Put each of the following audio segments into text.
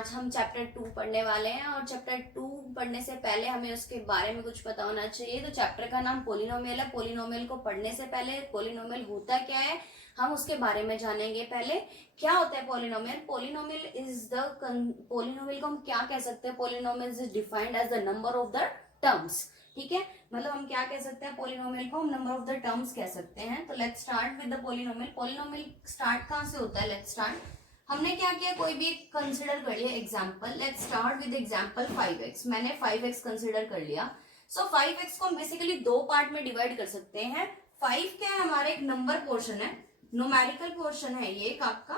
आज हम चैप्टर 2 पढ़ने वाले हैं और चैप्टर 2 पढ़ने से पहले हमें उसके बारे में कुछ पता होना चाहिए। तो चैप्टर का नाम पोलिनोमियल है। पोलिनोमियल को पढ़ने से पहले पोलिनोमियल होता क्या है हम उसके बारे में जानेंगे। पहले क्या होता है पोलिनोमियल? पोलिनोमियल को हम क्या कह सकते हैं? Polynomial is defined as the number of the terms. ठीक है, मतलब हम क्या कह सकते हैं पोलिनोमियल को? हम नंबर ऑफ द टर्म्स कह सकते हैं। तो let's start with the polynomial. Polynomial start कहाँ से होता है? लेट्स स्टार्ट, हमने क्या किया, कोई भी कंसिडर कर लिया example. Let's start with example 5x। मैंने 5x कंसिडर कर लिया। सो 5x को हम बेसिकली दो पार्ट में डिवाइड कर सकते हैं। 5 क्या है? हमारा एक नंबर पोर्शन है, न्यूमेरिकल पोर्शन है ये एक आपका,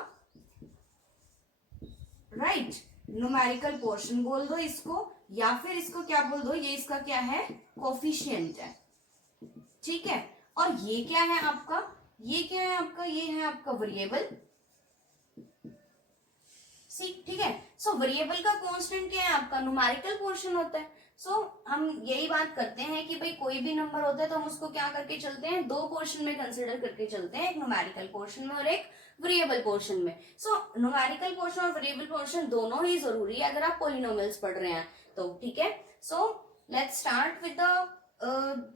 राइट। न्यूमेरिकल पोर्शन बोल दो इसको, या फिर इसको क्या बोल दो, ये इसका क्या है? कोफिशिएंट है। ठीक है, और ये क्या है आपका? ये क्या है आपका? ये है आपका वेरिएबल। ठीक है, सो वेरिएबल का कांस्टेंट क्या है आपका? न्यूमेरिकल पोर्शन होता है। सो हम यही बात करते हैं कि भाई कोई भी नंबर होता है तो हम उसको क्या करके चलते हैं? दो पोर्शन में कंसिडर करके चलते हैं, एक न्यूमेरिकल पोर्शन में और एक वेरिएबल पोर्शन में। सो न्यूमेरिकल पोर्शन और वेरिएबल पोर्शन दोनों ही जरूरी है अगर आप पॉलिनोमियल्स पढ़ रहे हैं तो। ठीक है, so let's start with the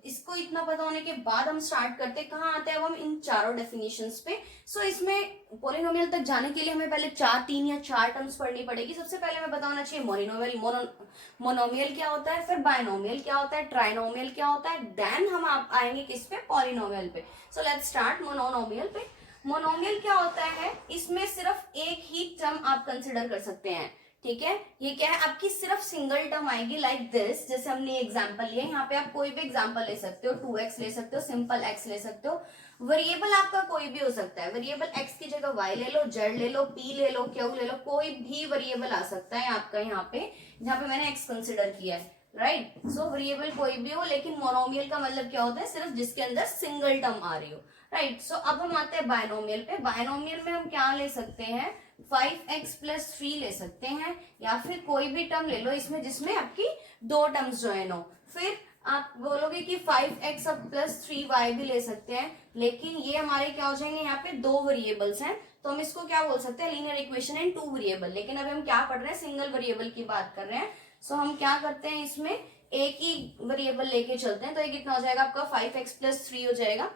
इसको इतना पता होने के बाद हम स्टार्ट करते हैं कहाँ आते हैं अब हम इन चारों डेफिनेशंस पे। सो इसमें पॉलिनोमियल तक जाने के लिए हमें पहले तीन या चार टर्म्स पढ़नी पड़ेगी। सबसे पहले हमें पता होना चाहिए मोनोमियल क्या होता है, फिर बायनोमियल क्या होता है, ट्राइनोमियल क्या होता है, देन हम आएंगे किस पे? पॉलिनोमियल पे। सो लेट्स स्टार्ट मोनोमियल पे। मोनोमियल क्या होता है? इसमें सिर्फ एक ही टर्म आप कंसिडर कर सकते हैं। ठीक है, ये क्या है? आपकी सिर्फ सिंगल टर्म आएगी लाइक दिस। जैसे हमने एग्जांपल लिया, यहाँ पे आप कोई भी एग्जांपल ले सकते हो, 2x ले सकते हो, सिंपल x ले सकते हो। वेरिएबल आपका कोई भी हो सकता है। वेरिएबल x की जगह y ले लो, z ले लो, p ले लो, q ले लो, कोई भी वेरिएबल आ सकता है आपका यहाँ पे, जहाँ पे मैंने x कंसिडर किया है, राइट। सो वेरिएबल कोई भी हो, लेकिन मोनोमियल का मतलब क्या होता है? सिर्फ जिसके अंदर सिंगल टर्म आ रही हो, राइट। सो अब हम आते हैं बायनोमियल पे। बायनोमियल में हम क्या ले सकते हैं? 5x प्लस 3 ले सकते हैं, या फिर कोई भी टर्म ले लो इसमें जिसमें आपकी दो टर्म्स ज्वाइन हो। फिर आप बोलोगे कि 5x अब प्लस 3y भी ले सकते हैं, लेकिन ये हमारे क्या हो जाएंगे? यहाँ पे दो वेरिएबल्स हैं तो हम इसको क्या बोल सकते हैं? Linear equation in two variable. लेकिन अभी हम क्या पढ़ रहे हैं? सिंगल वेरिएबल की बात कर रहे हैं। सो हम क्या करते हैं, इसमें एक ही वेरिएबल लेके चलते हैं। तो ये कितना हो जाएगा आपका? 5x प्लस 3 हो जाएगा।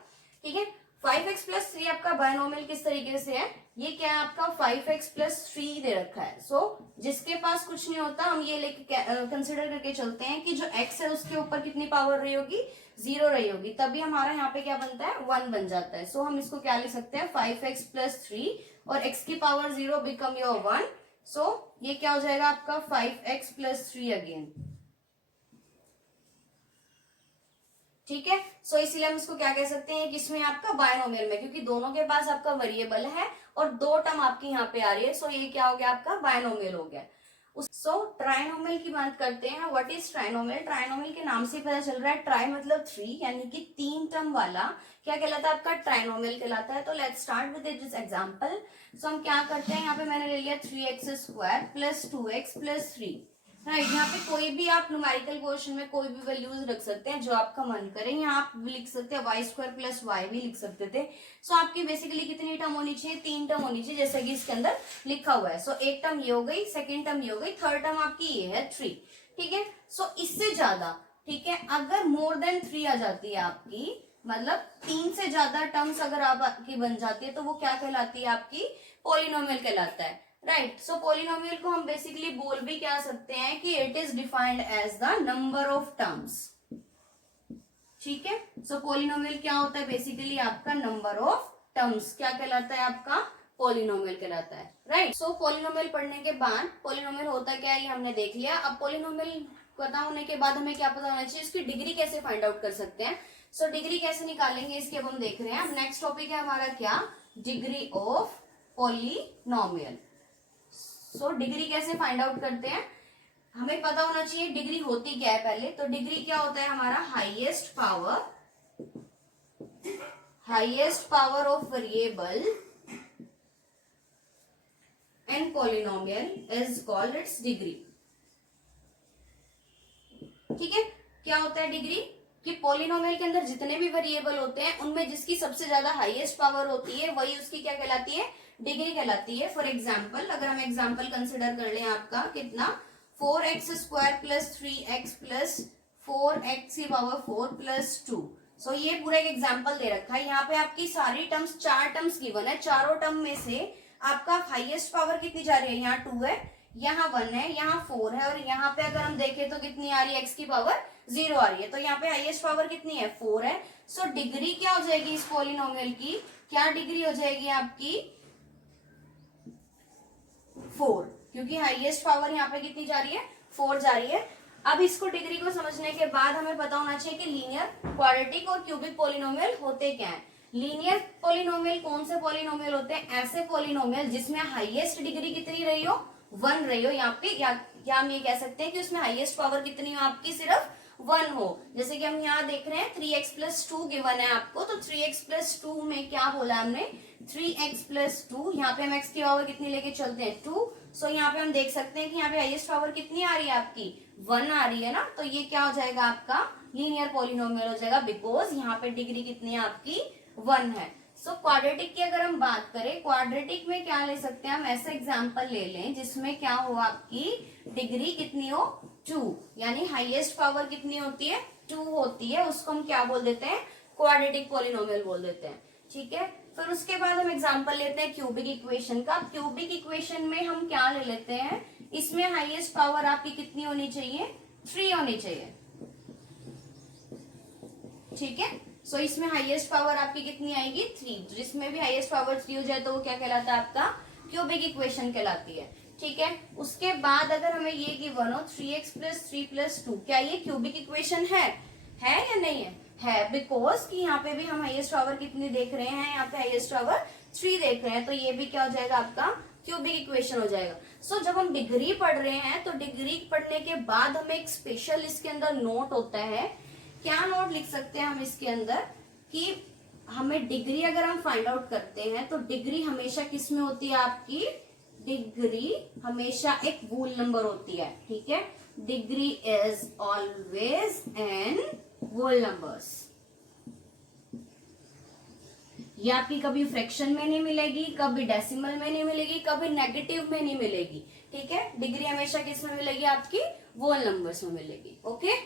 ठीक है, 5x प्लस 3 आपका बायनोमियल किस तरीके से है? ये क्या है आपका? 5x प्लस 3 दे रखा है। सो जिसके पास कुछ नहीं होता हम ये लेके कंसिडर करके चलते हैं कि जो x है उसके ऊपर कितनी पावर रही होगी? 0 रही होगी, तभी हमारा यहाँ पे क्या बनता है? 1 बन जाता है। सो हम इसको क्या ले सकते हैं? 5x प्लस 3 और x की पावर 0 बिकम योर 1। सो ये क्या हो जाएगा आपका? 5x plus 3 again. ठीक है, सो इसीलिए हम इसको क्या कह सकते हैं कि इसमें आपका बायनोमियल में, क्योंकि दोनों के पास आपका वेरिएबल है और दो टर्म आपकी यहाँ पे आ रही है। सो ये क्या हो गया आपका? बायनोमियल हो गया। सो ट्राइनोमियल की बात करते हैं। What is trinomial? ट्राइनोमियल के नाम से पता चल रहा है, ट्राई मतलब 3, यानी कि तीन टर्म वाला क्या कहलाता है? आपका ट्राइनोमियल कहलाता है। तो let's start with this example. So हम क्या करते हैं, यहाँ पे मैंने ले लिया 3x square plus 2x plus 3, right. यहाँ पे कोई भी आप न्यूमेरिकल पोर्शन में कोई भी वैल्यूज रख सकते हैं जो आपका मन करे। यहाँ आप लिख सकते हैं y स्क्वायर प्लस वाई भी लिख सकते थे। सो आपकी बेसिकली कितनी टर्म होनी चाहिए? तीन टर्म होनी चाहिए, जैसे कि इसके अंदर लिखा हुआ है। सो एक टर्म ये हो गई, सेकेंड टर्म ये हो गई, थर्ड टर्म आपकी ये है 3। ठीक है, सो इससे ज्यादा, ठीक है, अगर मोर देन 3 आ जाती है आपकी, मतलब 3 से ज्यादा टर्म्स अगर आपकी बन जाती है तो वो क्या कहलाती है? आपकी पॉलिनोमियल कहलाता है, राइट। सो पॉलिनोमियल को हम बेसिकली बोल भी क्या सकते हैं कि it is defined as the number of terms. ठीक है, सो पॉलिनोमियल क्या होता है? बेसिकली आपका नंबर ऑफ टर्म्स क्या कहलाता है? आपका पॉलिनोमियल कहलाता है, राइट। सो पॉलिनोमियल पढ़ने के बाद पॉलिनोमियल होता क्या है ये हमने देख लिया। अब पॉलिनोमियल पता होने के बाद हमें क्या पता होना चाहिए? इसकी डिग्री कैसे फाइंड आउट कर सकते हैं। सो डिग्री कैसे निकालेंगे इसके अब हम देख रहे हैं। अब नेक्स्ट टॉपिक है हमारा क्या? Degree of polynomial. So degree कैसे फाइंड आउट करते हैं? हमें पता होना चाहिए डिग्री होती क्या है पहले। तो डिग्री क्या होता है हमारा? Highest power of variable in polynomial is called its degree. ठीक है, क्या होता है डिग्री? कि पॉलिनोमियल के अंदर जितने भी वेरिएबल होते हैं उनमें जिसकी सबसे ज्यादा हाईएस्ट पावर होती है वही उसकी क्या कहलाती है? डिग्री कहलाती है। फॉर एग्जाम्पल अगर हम एग्जाम्पल कंसिडर कर लें आपका कितना 4x² plus 3x plus 4x की पावर 4 प्लस 2। सो ये पूरा एक एग्जाम्पल दे रखा है। यहाँ पे आपकी सारी टर्म्स 4 टर्म्स गिवन है, चारों टर्म में से आपका हाईएस्ट पावर कितनी जा रही है, यहाँ 2 है, यहाँ 1 है, यहाँ 4 है, और यहाँ पे अगर हम देखें तो कितनी आ रही है, x की पावर 0 आ रही है। तो यहाँ पे हाईएस्ट पावर कितनी है, 4 है। सो डिग्री क्या हो जाएगी इस पॉलिनोमियल की, क्या डिग्री हो जाएगी आपकी 4, क्योंकि हाईएस्ट पावर यहाँ पे कितनी जा रही है, 4 जा रही है। अब इसको डिग्री को समझने के बाद हमें पता होना चाहिए कि लीनियर, क्वाड्रेटिक और क्यूबिक पॉलिनोमियल होते क्या है। लीनियर पॉलिनोमियल कौन से पॉलिनोमियल होते हैं, ऐसे पॉलिनोमियल जिसमें हाईएस्ट डिग्री कितनी रही हो, 1 रही हो यहाँ पे, या हम ये कह सकते हैं कि उसमें हाईएस्ट पावर कितनी हो आपकी, सिर्फ 1 हो। जैसे कि हम यहाँ देख रहे हैं 3x प्लस 2 गिवन है आपको, तो 3x प्लस 2 में क्या बोला हमने, 3x प्लस 2, यहाँ पे हम x की पावर कितनी लेके चलते हैं, 2। सो यहाँ पे हम देख सकते हैं कि यहाँ पे हाईएस्ट पावर कितनी आ रही है आपकी, 1 आ रही है ना। तो ये क्या हो जाएगा आपका लीनियर पॉलिनोमियल हो जाएगा, बिकॉज यहाँ पे डिग्री कितनी है आपकी, 1 है। सो क्वाड्रेटिक की अगर हम बात करें, क्वाड्रेटिक में क्या ले सकते हैं हम, ऐसा एग्जांपल ले लें जिसमें क्या हो आपकी डिग्री कितनी हो, 2, यानी हाईएस्ट पावर कितनी होती है, 2 होती है, उसको हम क्या बोल देते हैं, क्वाड्रेटिक पॉलिनोमियल बोल देते हैं। ठीक है, फिर उसके बाद हम एग्जांपल लेते हैं क्यूबिक इक्वेशन का। क्यूबिक इक्वेशन में हम क्या ले लेते हैं, इसमें हाईएस्ट पावर आपकी कितनी होनी चाहिए, 3 होनी चाहिए। ठीक है, सो इसमें हाईएस्ट पावर आपकी कितनी आएगी, 3। जिसमें भी हाईएस्ट पावर 3 हो जाए तो वो क्या कहलाता है, आपका क्यूबिक इक्वेशन कहलाती है। ठीक है, उसके बाद अगर हमें ये गिवन हो 3x प्लस 3 प्लस 2, क्या ये क्यूबिक इक्वेशन है या नहीं है, बिकॉज कि यहाँ पे भी हम हाईएस्ट पावर कितनी देख रहे हैं, यहाँ पे हाईएस्ट पावर 3 देख रहे हैं, तो ये भी क्या हो जाएगा आपका क्यूबिक इक्वेशन हो जाएगा। सो जब हम डिग्री पढ़ रहे हैं तो डिग्री पढ़ने के बाद हमें एक स्पेशल इसके अंदर नोट होता है। क्या नोट लिख सकते हैं हम इसके अंदर, कि हमें डिग्री अगर हम फाइंड आउट करते हैं तो डिग्री हमेशा किस में होती है आपकी, डिग्री हमेशा एक वोल नंबर होती है। ठीक है, degree is always an whole numbers. ये आपकी कभी फ्रैक्शन में नहीं मिलेगी, कभी डेसिमल में नहीं मिलेगी, कभी नेगेटिव में नहीं मिलेगी। ठीक है, डिग्री हमेशा किस में मिलेगी आपकी, वोल नंबर्स में मिलेगी। ओके।